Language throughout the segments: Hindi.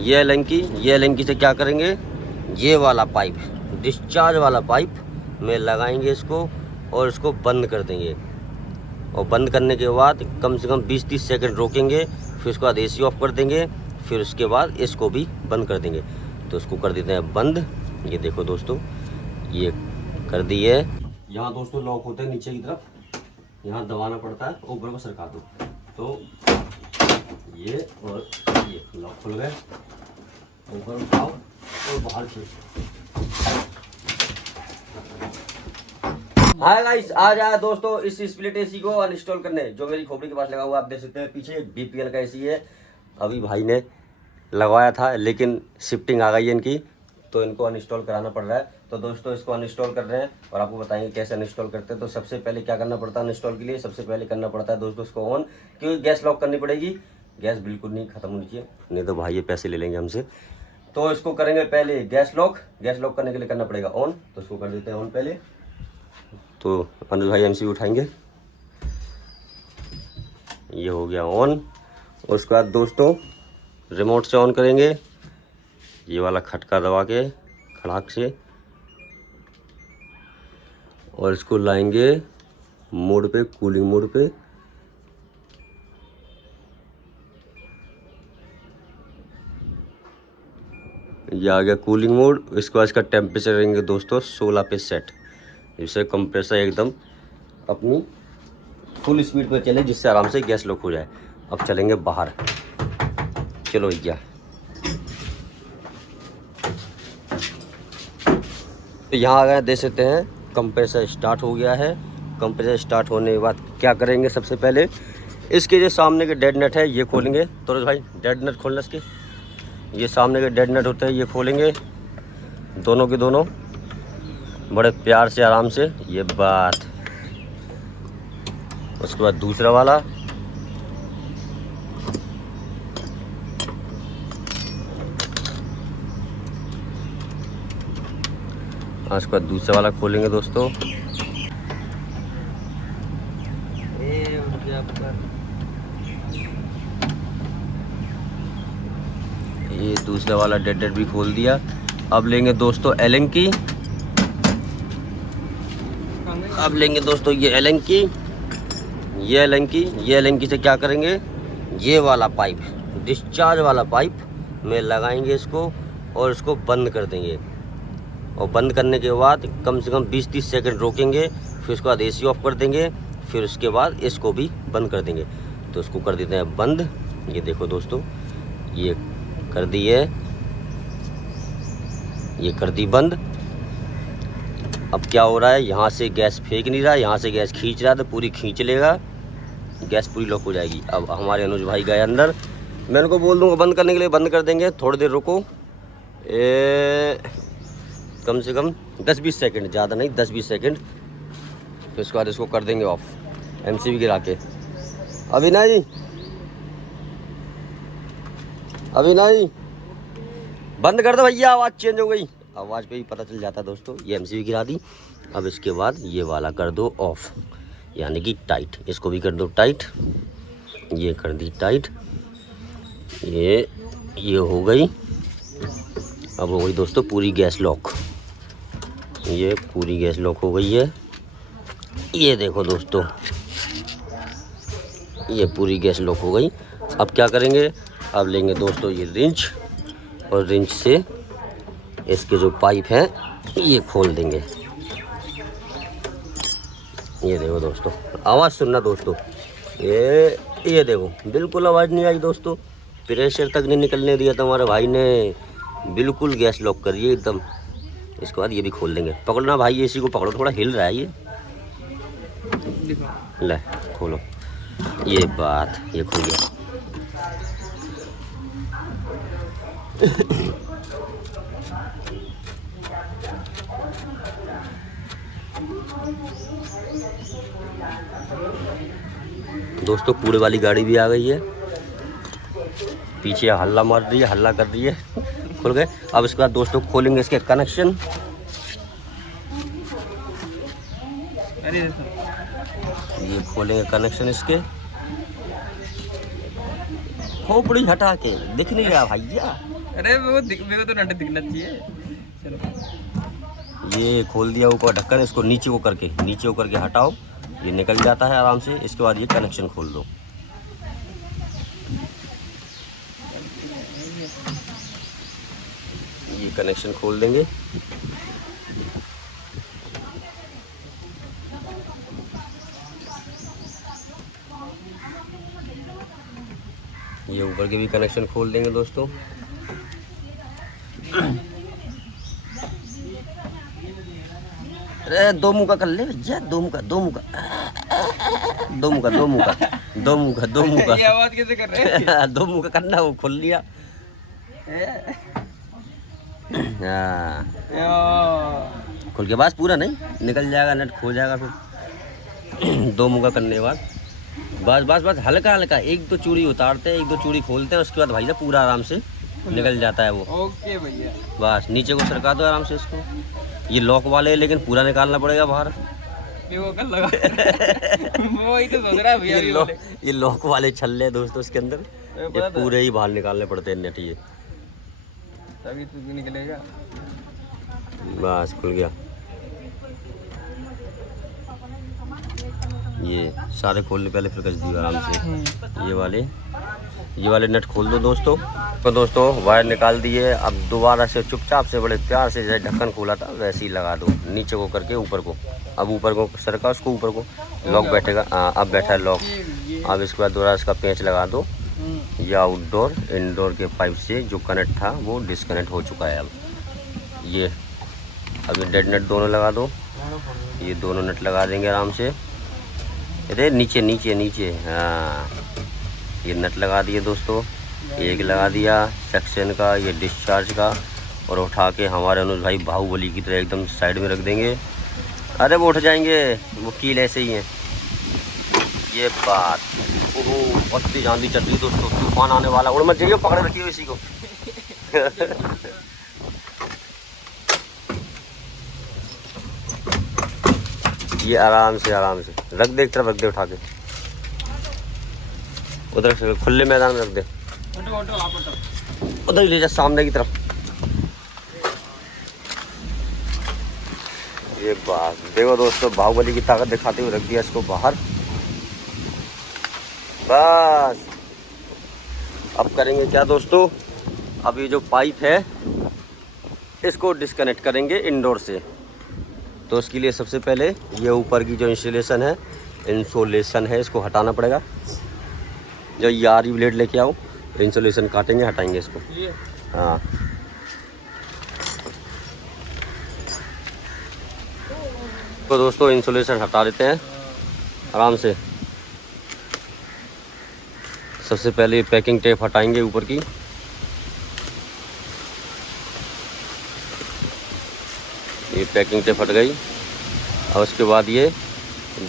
ये एलंकी से क्या करेंगे, ये वाला पाइप, डिस्चार्ज वाला पाइप में लगाएंगे इसको और इसको बंद कर देंगे। और बंद करने के बाद कम से कम 20-30 सेकंड रोकेंगे, फिर उसके बाद एसी ऑफ कर देंगे, फिर उसके बाद इसको भी बंद कर देंगे। तो इसको कर देते हैं बंद। ये देखो दोस्तों, ये कर दिए। यहाँ दोस्तों लॉक होता है नीचे की तरफ, यहाँ दबाना पड़ता है, ऊपर को सरका दो तो ये और ये लॉक खुल गए। ऊपर उठाओ और बाहर खींचो। हाय गाइस, आज आया दोस्तों इस स्प्लिट एसी को अनइंस्टॉल करने, जो मेरी खोपड़ी के पास लगा हुआ है। आप देख सकते हैं पीछे BPL का एसी है। अभी भाई ने लगवाया था लेकिन शिफ्टिंग आ गई है इनकी, तो इनको अनइंस्टॉल कराना पड़ रहा है। तो दोस्तों इसको अनइंस्टॉल कर रहे हैं और आपको बताएंगे कैसे अनइंस्टॉल करते हैं। तो सबसे पहले क्या करना पड़ता है अनइंस्टॉल के लिए, सबसे पहले करना पड़ता है दोस्तों इसको ऑन, क्योंकि गैस लॉक करनी पड़ेगी। गैस बिल्कुल नहीं खत्म होनी चाहिए, नहीं तो भाई ये पैसे ले लेंगे हमसे। तो इसको करेंगे पहले गैस लॉक करने के लिए करना पड़ेगा ऑन। तो इसको कर देते हैं ऑन पहले। तो अनुज भाई MC उठाएंगे, ये हो गया ऑन। और उसके बाद दोस्तों रिमोट से ऑन करेंगे, ये वाला खटका दबा के खड़ाक से, और इसको लाएंगे मोड पे, कूलिंग मोड पे। ये आ गया कूलिंग मोड। इसके बाद इसका टेम्परेचर रहेंगे दोस्तों 16 पे सेट, जिससे कंप्रेसर एकदम अपनी फुल स्पीड पे चले, जिससे आराम से गैस लॉक हो जाए। अब चलेंगे बाहर, चलो भैया। तो यहाँ आ गए, देख सकते हैं कंप्रेसर स्टार्ट हो गया है। कंप्रेसर स्टार्ट होने के बाद क्या करेंगे, सबसे पहले इसके जो सामने के डेड नट है ये खोलेंगे। तो भाई डेड नट खोलना इसके, ये सामने के डेड नट होते हैं, ये खोलेंगे दोनों के दोनों बड़े प्यार से आराम से, ये बात। उसके बाद दूसरा वाला, उसके बाद दूसरा वाला खोलेंगे दोस्तों। ये दूसरा वाला डेड भी खोल दिया। अब लेंगे दोस्तों एलंकी, अब लेंगे दोस्तों ये एलंकी से क्या करेंगे, ये वाला पाइप, डिस्चार्ज वाला पाइप में लगाएंगे इसको और इसको बंद कर देंगे। और बंद करने के बाद कम से कम 20-30 सेकंड रोकेंगे, फिर उसके बाद एसी ऑफ कर देंगे, फिर उसके बाद इसको भी बंद कर देंगे। तो इसको कर देते हैं बंद। ये देखो दोस्तों, ये कर दी है, ये कर दी बंद। अब क्या हो रहा है, यहाँ से गैस फेंक नहीं रहा, यहाँ से गैस खींच रहा है, तो पूरी खींच लेगा, गैस पूरी लॉक हो जाएगी। अब हमारे अनुज भाई गए अंदर, मैं उनको बोल दूँगा बंद करने के लिए, बंद कर देंगे। थोड़ी देर रुको, कम से कम 10-20 सेकंड, ज़्यादा नहीं, 10-20 सेकंड। फिर उसके बाद इसको कर देंगे ऑफ, MCB गिरा के। अभी नहीं बंद कर दो भैया, आवाज़ चेंज हो गई। आवाज़ पे ही पता चल जाता है दोस्तों। ये MCB गिरा दी। अब इसके बाद ये वाला कर दो ऑफ, यानी कि टाइट। इसको भी कर दो टाइट, ये कर दी टाइट। ये हो गई। अब हो गई दोस्तों पूरी गैस लॉक, ये पूरी गैस लॉक हो गई है। ये देखो दोस्तों, ये पूरी गैस लॉक हो गई। अब क्या करेंगे, अब लेंगे दोस्तों ये रिंच, और रिंच से इसके जो पाइप हैं ये खोल देंगे। ये देखो दोस्तों, आवाज़ सुनना दोस्तों, ये देखो बिल्कुल आवाज़ नहीं आई दोस्तों, प्रेशर तक नहीं निकलने दिया तुम्हारे भाई ने, बिल्कुल गैस लॉक करिए एकदम। इसके बाद ये भी खोल देंगे। पकड़ना भाई, एसी को पकड़ो, थोड़ा हिल रहा है ये, ले खोलो। ये बात, ये खुल गया। दोस्तों कूड़े वाली गाड़ी भी आ गई है, पीछे हल्ला मार रही है, हल्ला कर रही है। खुल गए। अब इसके बाद दोस्तों खोलेंगे इसके कनेक्शन। ये खोलेंगे कनेक्शन इसके, खोपड़ी हटा के दिख नहीं रहा भैया। अरे वो मेरे को तो नट दिखना चाहिए। चलो ये खोल दिया ऊपर ढक्कन, इसको नीचे को करके हटाओ, ये निकल जाता है आराम से। इसके बाद ये कनेक्शन खोल दो। ये कनेक्शन खोल देंगे। ये ऊपर के भी कनेक्शन खोल देंगे दोस्तों। अरे दो मुंह का कर ले भैया, दो मुंह का ये आवाज कैसे कर रहे हैं? दो मुंह का करना, वो खोल लिया। हाँ, खुल के बाद पूरा नहीं निकल जाएगा, नट खो जाएगा फिर। दो मुंह का करने के बाद बस हल्का हल्का एक दो चूड़ी उतारते हैं, एक दो चूड़ी खोलते हैं, उसके बाद भाई साहब पूरा आराम से निकल जाता है वो। ओके भैया। बस नीचे को सरका दो आराम से इसको। ये लॉक वाले है, लेकिन पूरा निकालना पड़ेगा बाहर। वो कर लगा। वही तो सोच रहा है भैया। ये लॉक वाले छल्ले हैं दोस्तों इसके अंदर, ये पूरे ही बाहर निकालने पड़ते हैं नेट, ये तभी तो निकलेगा। बस खुल गया। ये सारे खोलने पहले फिर कस दिए आराम से। ये वाले नट खोल दो दोस्तों। तो दोस्तों वायर निकाल दिए। अब दोबारा से चुपचाप से बड़े प्यार से जैसे ढक्कन खोला था वैसे ही लगा दो, नीचे को करके ऊपर को। अब ऊपर को सरका उसको, ऊपर को लॉक बैठेगा। अब बैठा है लॉक। अब इसके बाद दोबारा इसका पेंच लगा दो। ये आउटडोर इंडोर के पाइप से जो कनेक्ट था वो डिस्कनेक्ट हो चुका है। अब ये डेड नट दोनों लगा दो। ये दोनों नट लगा देंगे आराम से। अरे नीचे हाँ, ये नट लगा दिए दोस्तों। एक लगा दिया सेक्शन का, ये डिस्चार्ज का, और उठा के हमारे अनुज भाई बाहुबली की तरह एकदम साइड में रख देंगे। अरे वो उठ जाएंगे, वो कील ऐसे ही हैं। ये बात, ओहो बहुत तेज आंधी चल रही है दोस्तों, तूफान आने वाला। उड़ मत जाइए, पकड़े रखिए इसी को। ये आराम से रख दे, एक तरफ रख दे उठा के, उधर से खुले मैदान में रख दे। उधर ही ले जा सामने की तरफ। ये बात देखो दोस्तों, बाहुबली की ताकत दिखाते हुए रख दिया इसको बाहर। बस अब करेंगे क्या दोस्तों, अब ये जो पाइप है इसको डिस्कनेक्ट करेंगे इंडोर से। तो उसके लिए सबसे पहले ये ऊपर की जो इंसोलेशन है इसको हटाना पड़ेगा। जो यारी ब्लेड लेके आओ, इंसुलेशन काटेंगे, हटाएंगे इसको। हाँ तो दोस्तों इंसुलेशन हटा देते हैं आराम से। सबसे पहले पैकिंग टेप हटाएंगे ऊपर की। ये पैकिंग टेप हट गई। और उसके बाद ये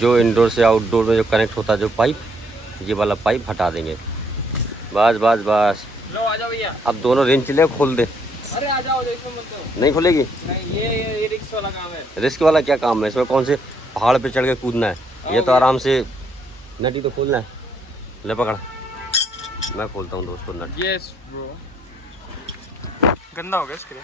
जो इंडोर से आउटडोर में जो कनेक्ट होता है जो पाइप, ये वाला पाइप हटा देंगे। बस लो आ जाओ भैया। अब दोनों रेंच ले खोल दे। अरे आ जाओ, देखो मत दो। नहीं खुलेगी। नहीं, ये रिस्क वाला काम है। रिस्क वाला क्या काम है, इसमें कौन से पहाड़ पे चढ़ के कूदना है। ये तो आराम से नट ही तो खोलना है। ले पकड़, मैं खोलता हूँ दोस्तों नट। Yes bro. गंदा हो गया स्क्रीन।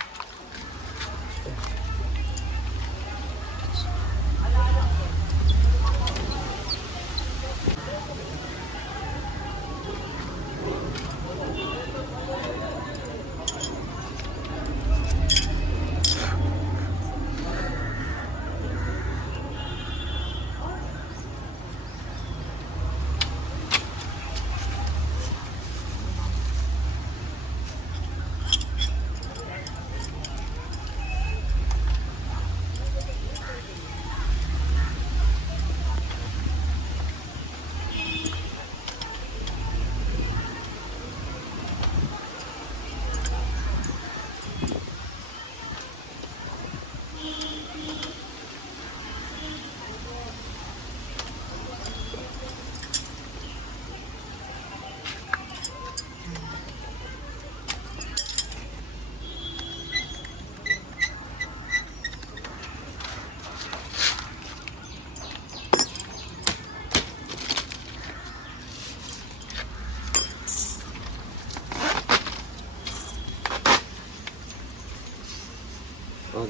और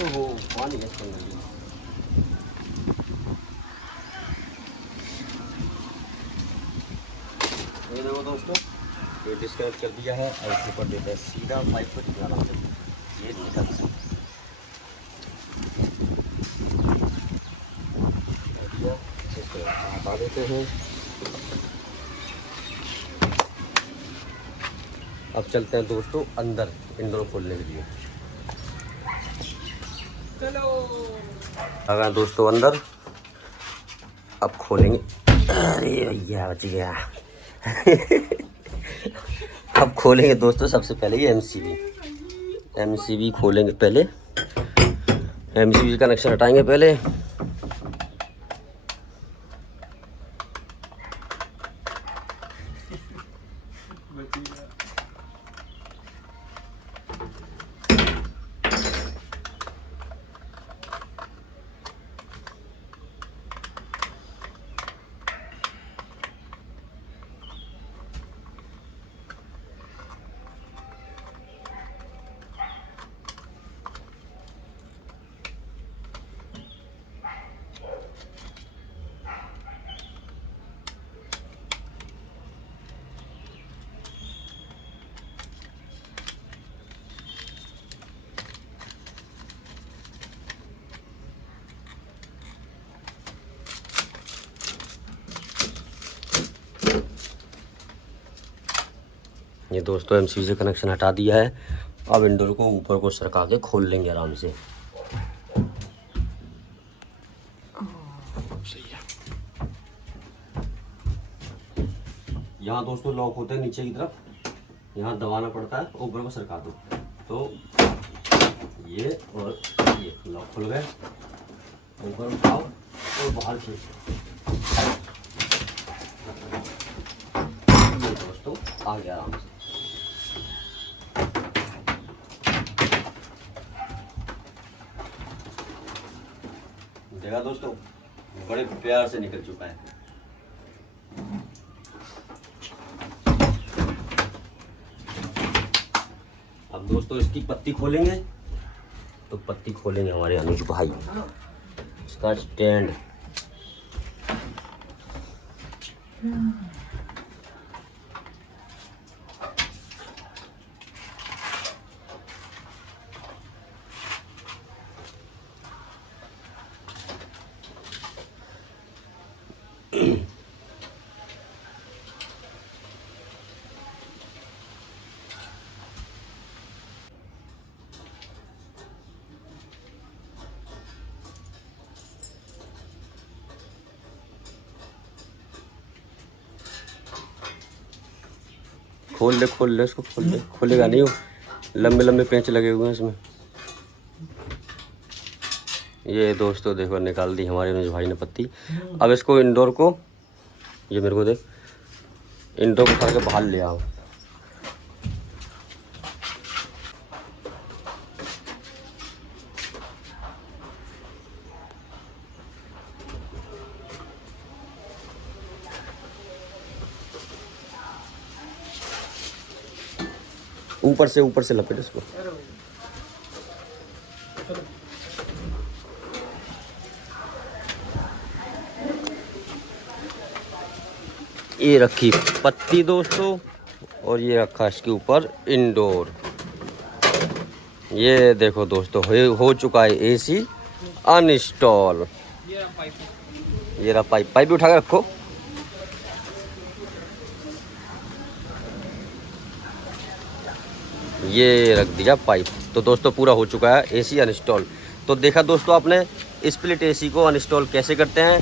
ओहो पानी है इसके अंदर भी। ये देखो दोस्तों, ये डिस्कनेक्ट कर दिया है और इसके ऊपर देते हैं सीधा पाइप को निकालना है। ये निकल से इसको हटा देते हैं। अब चलते हैं दोस्तों अंदर इंडोर खोलने के लिए। चलो आ गए दोस्तों अंदर, अब खोलेंगे। अरे भैया बच गया। अब खोलेंगे दोस्तों सबसे पहले ये एमसीबी खोलेंगे। पहले एमसीबी का कनेक्शन हटाएंगे पहले। ये दोस्तों एमसीबी से कनेक्शन हटा दिया है। अब इंडोर को ऊपर को सरका के खोल लेंगे आराम से। यहाँ दोस्तों लॉक होता है नीचे की तरफ, यहाँ दबाना पड़ता है, ऊपर को सरका दो तो ये और ये लॉक खुल गए। ऊपर उठाओ और बाहर खींचो। ये दोस्तों आ गया आराम से। देखा दोस्तों, बड़े प्यार से निकल चुका है। अब दोस्तों इसकी पत्ती खोलेंगे, तो पत्ती खोलेंगे हमारे अनुज भाई। इसका स्टैंड खोल ले इसको, खोल ले। खोलेगा नहीं, वो लंबे लंबे पेंच लगे हुए हैं इसमें। ये दोस्तों देखो निकाल दी हमारे अनुज भाई ने पत्ती। अब इसको इंडोर को, ये मेरे को देख, इंडोर को उठा के बाहर ले आओ। ऊपर से लपेट इसको। ये रखी पत्ती दोस्तों, और ये रखा इसके ऊपर इंडोर। ये देखो दोस्तों हो चुका है एसी अनइंस्टॉल। ये पाइप। ये रहा पाइप, पाइप भी उठा के रखो। ये रख दिया पाइप। तो दोस्तों पूरा हो चुका है एसी अनइंस्टॉल। तो देखा दोस्तों आपने स्प्लिट एसी को अनइंस्टॉल कैसे करते हैं,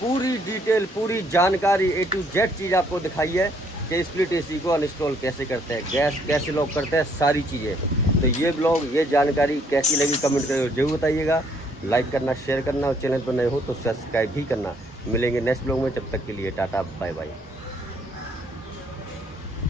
पूरी डिटेल पूरी जानकारी A to Z चीज़ आपको दिखाई है कि स्प्लिट एसी को अनइंस्टॉल कैसे करते हैं, गैस कैसे लॉक करते हैं, सारी चीज़ें। तो ये ब्लॉग ये जानकारी कैसी लगी कमेंट करके जरूर बताइएगा। लाइक करना, शेयर करना और चैनल पर नए हो तो सब्सक्राइब भी करना। मिलेंगे नेक्स्ट ब्लॉग में, तब तक के लिए टाटा बाय बाय।